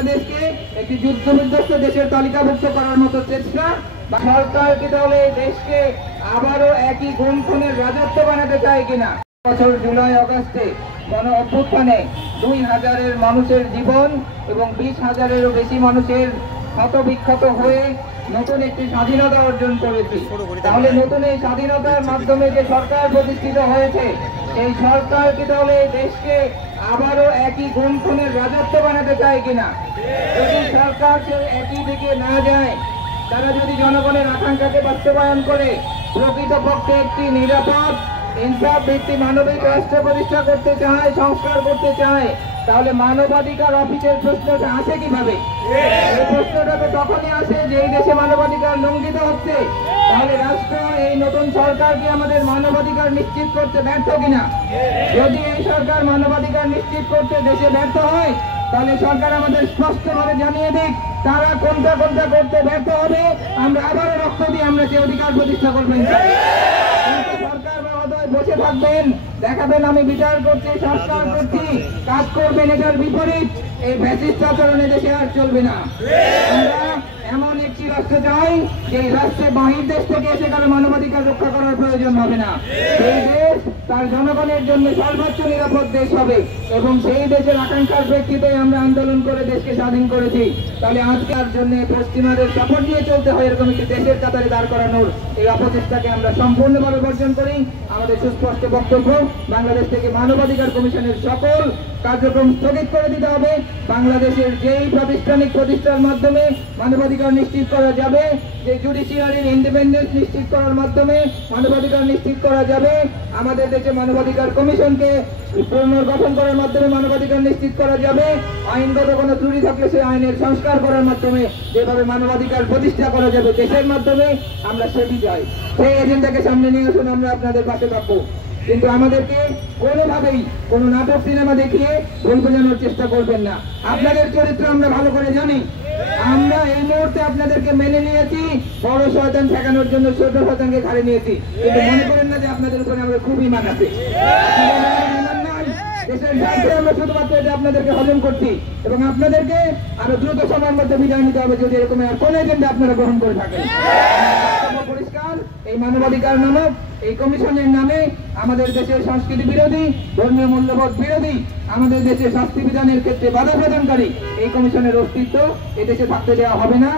বাংলাদেশকে একটি যুদ্ধ বিধ্বস্ত দেশের তালিকাভুক্ত করার মতো চেষ্টা, সরকার কি তাহলে এই দেশকে আবারও একই গুমখুনের রাজত্ব বানাতে চায় কিনা? বছর জুলাই আগস্টে গণ অভ্যুত্থানে 2000-এর মানুষের জীবন এবং 20,000-এরও বেশি মানুষের ক্ষতবিক্ষত হয়ে নতুন একটি স্বাধীনতা অর্জন করেছি। তাহলে নতুন এই স্বাধীনতার মাধ্যমে যে সরকার প্রতিষ্ঠিত হয়েছে, এই সরকার কি তাহলে এই দেশকে আবারও একই গুমখুনের রাজত্ব বানাতে চায় কিনা? যদি সরকার একই দিকে না যায়, তারা যদি জনগণের আকাঙ্ক্ষাকে বাস্তবায়ন করে প্রকৃতপক্ষে একটি নিরাপদ ইনসাফ ভিত্তিক মানবিক রাষ্ট্র প্রতিষ্ঠা করতে চায়, সংস্কার করতে চায়, তাহলে মানবাধিকার অফিসের প্রশ্নটা আসে কিভাবে? এই প্রশ্নটা তো তখনই আসে যে এই দেশে মানবাধিকার লঙ্ঘিত হচ্ছে। তাহলে রাষ্ট্র, এই নতুন সরকার কি আমাদের মানবাধিকার নিশ্চিত করতে ব্যর্থ কিনা? যদি এই সরকার মানবাধিকার নিশ্চিত করতে দেশে ব্যর্থ হয়, তাহলে সরকার আমাদের স্পষ্টভাবে জানিয়ে দিক তারা কোনটা কোনটা করতে ব্যর্থ হবে। আমরা আবারও রক্ত দিয়ে আমরা সেই অধিকার প্রতিষ্ঠা করবেন। সরকার মহোদয় বসে থাকবেন, দেখাবেন আমি বিচার করছি, সংস্কার করছি, কাজ করবেন এটার বিপরীত, এই ফ্যাসিস্ট আচরণে দেশে আর চলবে না। আমরা এমন একটি রাষ্ট্র চাই যে রাষ্ট্রে বাহির দেশ থেকে এসে কারো মানবাধিকার রক্ষা করার প্রয়োজন হবে না। সেই দেশ তার জনগণের জন্য সর্বোচ্চ নিরাপদ দেশ হবে এবং সেই দেশের আকাঙ্ক্ষার প্রেক্ষিতে আমরা আন্দোলন করে দেশকে স্বাধীন করেছি। তাহলে আজকের জন্য পশ্চিমাদের সাপোর্ট নিয়ে চলতে হয় এরকম একটি দেশের কাতারে দাঁড় করানোর এই অপচেষ্টাকে আমরা সম্পূর্ণভাবে বর্জন করি। আমাদের সুস্পষ্ট বক্তব্য, বাংলাদেশ থেকে মানবাধিকার কমিশনের সকল কার্যক্রম স্থগিত করে দিতে হবে। বাংলাদেশের যেই প্রাতিষ্ঠানিক প্রতিষ্ঠার মাধ্যমে মানবাধিকার নিশ্চিত করা যাবে, যে জুডিশিয়ারির ইন্ডিপেন্ডেন্স নিশ্চিত করার মাধ্যমে মানবাধিকার নিশ্চিত করা যাবে, আমাদের দেশে মানবাধিকার কমিশনকে পুনর্গঠন করার মাধ্যমে মানবাধিকার নিশ্চিত করা যাবে, আইনগত কোনো ত্রুটি থাকলে সেই আইনের সংস্কার করার মাধ্যমে যেভাবে মানবাধিকার প্রতিষ্ঠা করা যাবে দেশের মাধ্যমে, আমরা সেটি চাই। সেই এজেন্ডাকে সামনে নিয়ে আসুন, আমরা আপনাদের পাশে থাকবো। কিন্তু আমাদেরকে কোনোভাবেই কোনো নাটক সিনেমা দেখিয়ে ভুল বোঝানোর চেষ্টা করবেন না। আপনাদের চরিত্র আমরা ভালো করে জানি। আমরা এই মুহূর্তে আপনাদেরকে মেনে নিয়েছি বড় শয়তান ঠেকানোর জন্য ছোট শয়তানকে ঘাড়ে নিয়েছি, কিন্তু মনে করেন না যে আপনাদের উপরে আমাদের খুবই মান আছে। দেশের স্বার্থে আমরা শুধুমাত্র এটা আপনাদেরকে হজম করছি এবং আপনাদেরকে আরো দ্রুত সময়ের মধ্যে বিদায় নিতে হবে যদি এরকম আর কোন এজেন্ডা আপনারা গ্রহণ করে থাকেন। পরিষ্কার, এই মানবাধিকার নামক এই কমিশনের নামে আমাদের দেশের সংস্কৃতি বিরোধী, ধর্মীয় মূল্যবোধ বিরোধী, আমাদের দেশের শাস্তি বিধানের ক্ষেত্রে বাধা প্রদানকারী এই কমিশনের অস্তিত্ব এদেশে থাকতে দেওয়া হবে না।